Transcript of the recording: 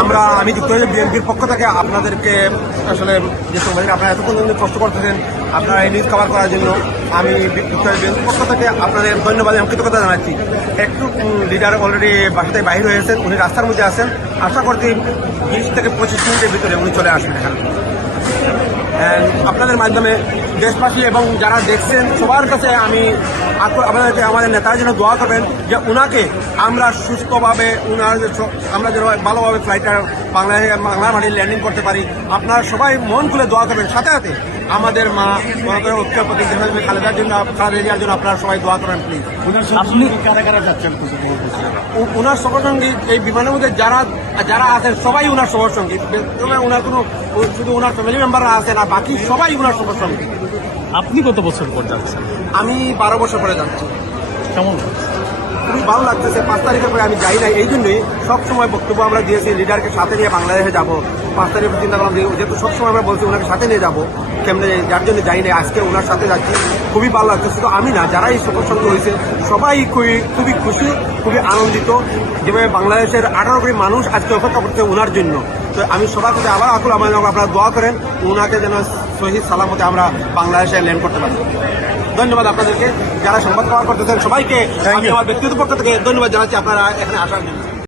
আমরা, আমি যুক্তরাজ্য বিএনপির পক্ষ থেকে। আপনাদেরকে আসলে যে সাংবাদিক আপনারা এতক্ষণ কষ্ট করতেছেন, আপনারা এই নিউজ কভার করার জন্য। আমি যুক্তরাজ্য বিএনপির পক্ষ থেকে আপনাদের ধন্যবাদ এবং কৃতজ্ঞতা জানাচ্ছি। একটু লিডার অলরেডি বাসাতে বাইরে হয়েছেন উনি রাস্তার মধ্যে আছেন। আশা করছি বিশ থেকে পঁচিশ মিনিটের ভিতরে উনি চলে আসবেন এখানে। আপনাদের মাধ্যমে দেশবাসী এবং যারা দেখছেন সবার কাছে আমি আপনাদেরকে আমাদের নেতার জন্য দোয়া করবেন যে উনাকে আমরা সুস্থভাবে স- আমরা যেন ভালোভাবে ফ্লাইটটা বাংলাদেশে বাংলার মাটি ল্যান্ডিং করতে পারি। আপনারা সবাই মন খুলে দোয়া করবেন। সাথে সাথে আমাদের মা করেন ঐক্যপতি খালেদার জন্য খালেদা জিয়ার জন্য আপনারা সবাই দোয়া করেন প্লিজ আপনি কারা কারা যাচ্ছেন উনার সফরসঙ্গী এই বিমানের মধ্যে যারা যারা আছেন সবাই উনার সফরসঙ্গী তবে উনার কোনো শুধু ওনার ফ্যামিলি মেম্বাররা আছেন আর বাকি সবাই উনার সফরসঙ্গী আপনি কত বছর পর যাচ্ছেন? আমি বারো বছর পরে যাচ্ছি। কেমন? খুবই ভালো লাগতেছে। পাঁচ তারিখের পরে আমি যাই নাই। এই জন্যই সবসময় বক্তব্য আমরা দিয়েছি লিডারকে সাথে নিয়ে বাংলাদেশে যাব। পাঁচ তারিখে চিন্তা করলাম যেহেতু সবসময় আমরা বলছি ওনাকে সাথে নিয়ে যাব। কেমনে যার জন্য যাই নাই আজকে ওনার সাথে যাচ্ছি। খুবই ভালো লাগছে। শুধু আমি না যারা এই সঙ্গে হয়েছে সবাই খুবই খুবই খুশি খুবই আনন্দিত। যেভাবে বাংলাদেশের আঠারো কোটি মানুষ আজকে অপেক্ষা করছে ওনার জন্য। তো আমি সবার কাছে আবার আকুল আমার আপনারা দোয়া করেন ওনাকে যেন শহীদ সালামতে আমরা বাংলাদেশে ল্যান্ড করতে পারি। ধন্যবাদ আপনাদেরকে। যারা সংবাদ কভার করতেছেন সবাইকে আমি আমার ব্যক্তিগত পক্ষ থেকে ধন্যবাদ জানাচ্ছি। আপনারা এখানে আসার জন্য।